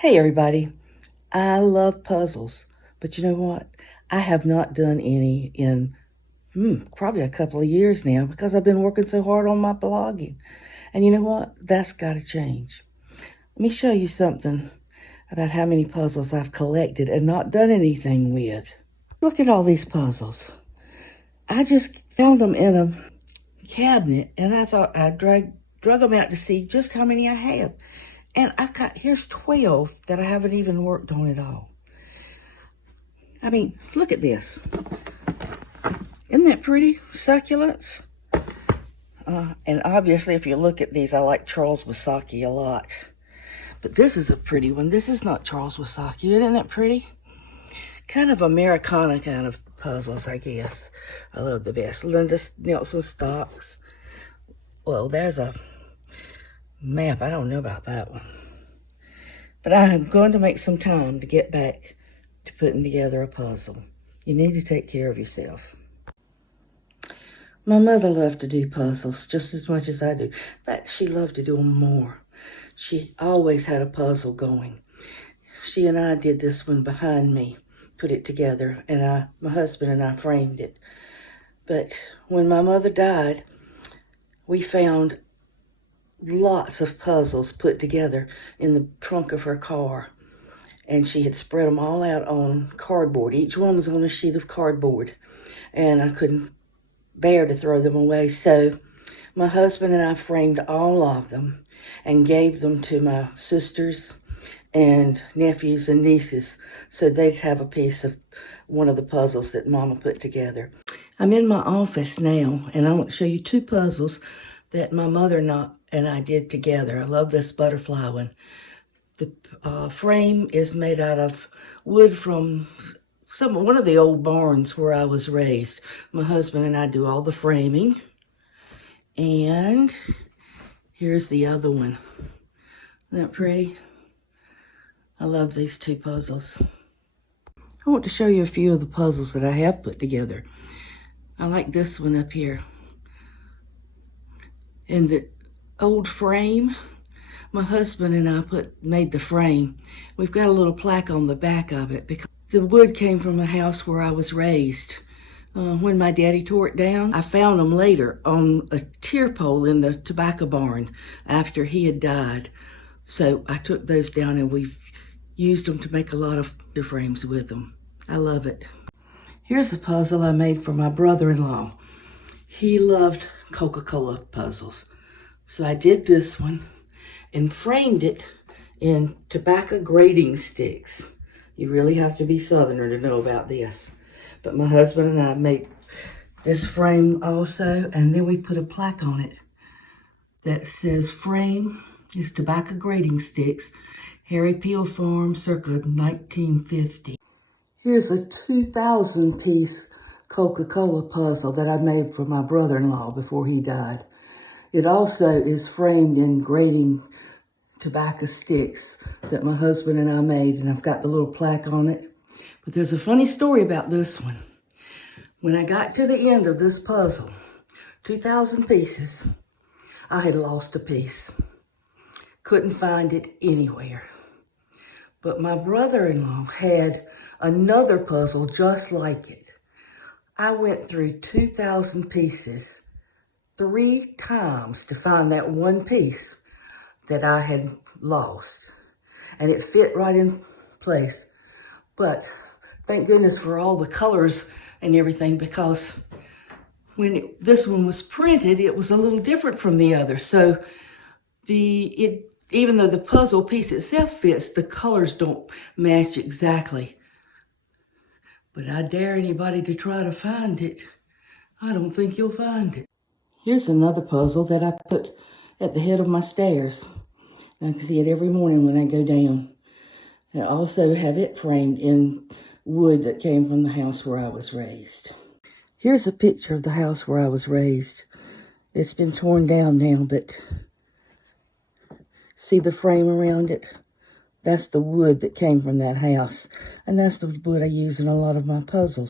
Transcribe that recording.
Hey everybody, I love puzzles, but you know what? I have not done any in probably a couple of years now because I've been working so hard on my blogging. And you know what? That's got to change. Let me show you something about how many puzzles I've collected and not done anything with. Look at all these puzzles. I just found them in a cabinet and I thought I'd drug them out to see just how many I have. And here's 12 that I haven't even worked on at all. I mean, look at this. Isn't that pretty? Succulents. And obviously, if you look at these, I like Charles Wasaki a lot. But this is a pretty one. This is not Charles Wasaki. Isn't that pretty? Kind of Americana kind of puzzles, I guess. I love the best. Linda Nelson Stocks. Well, there's a map. I don't know about that one. But I am going to make some time to get back to putting together a puzzle. You need to take care of yourself. My mother loved to do puzzles just as much as I do. In fact, she loved to do them more. She always had a puzzle going. She and I did this one behind me, put it together, and my husband and I framed it. But when my mother died, we found lots of puzzles put together in the trunk of her car. And she had spread them all out on cardboard. Each one was on a sheet of cardboard. And I couldn't bear to throw them away. So my husband and I framed all of them and gave them to my sisters and nephews and nieces so they'd have a piece of one of the puzzles that Mama put together. I'm in my office now, and I want to show you two puzzles that my mother and I did together. I love this butterfly one. The frame is made out of wood from one of the old barns where I was raised. My husband and I do all the framing. And here's the other one. Isn't that pretty? I love these two puzzles. I want to show you a few of the puzzles that I have put together. I like this one up here. In the old frame, my husband and I made the frame. We've got a little plaque on the back of it because the wood came from a house where I was raised. When my daddy tore it down, I found them later on a tier pole in the tobacco barn after he had died. So I took those down and we've used them to make a lot of frames with them. I love it. Here's a puzzle I made for my brother-in-law. He loved Coca-Cola puzzles. So I did this one and framed it in tobacco grating sticks. You really have to be Southerner to know about this. But my husband and I made this frame also, and then we put a plaque on it that says frame is tobacco grating sticks, Harry Peel Farm, circa 1950. Here's a 2,000-piece Coca-Cola puzzle that I made for my brother-in-law before he died. It also is framed in grating tobacco sticks that my husband and I made, and I've got the little plaque on it. But there's a funny story about this one. When I got to the end of this puzzle, 2,000 pieces, I had lost a piece. Couldn't find it anywhere. But my brother-in-law had another puzzle just like it. I went through 2,000 pieces 3 times to find that one piece that I had lost. And it fit right in place. But thank goodness for all the colors and everything, because when this one was printed, it was a little different from the other. So even though the puzzle piece itself fits, the colors don't match exactly. But I dare anybody to try to find it. I don't think you'll find it. Here's another puzzle that I put at the head of my stairs. I can see it every morning when I go down. I also have it framed in wood that came from the house where I was raised. Here's a picture of the house where I was raised. It's been torn down now, but see the frame around it? That's the wood that came from that house. And that's the wood I use in a lot of my puzzles.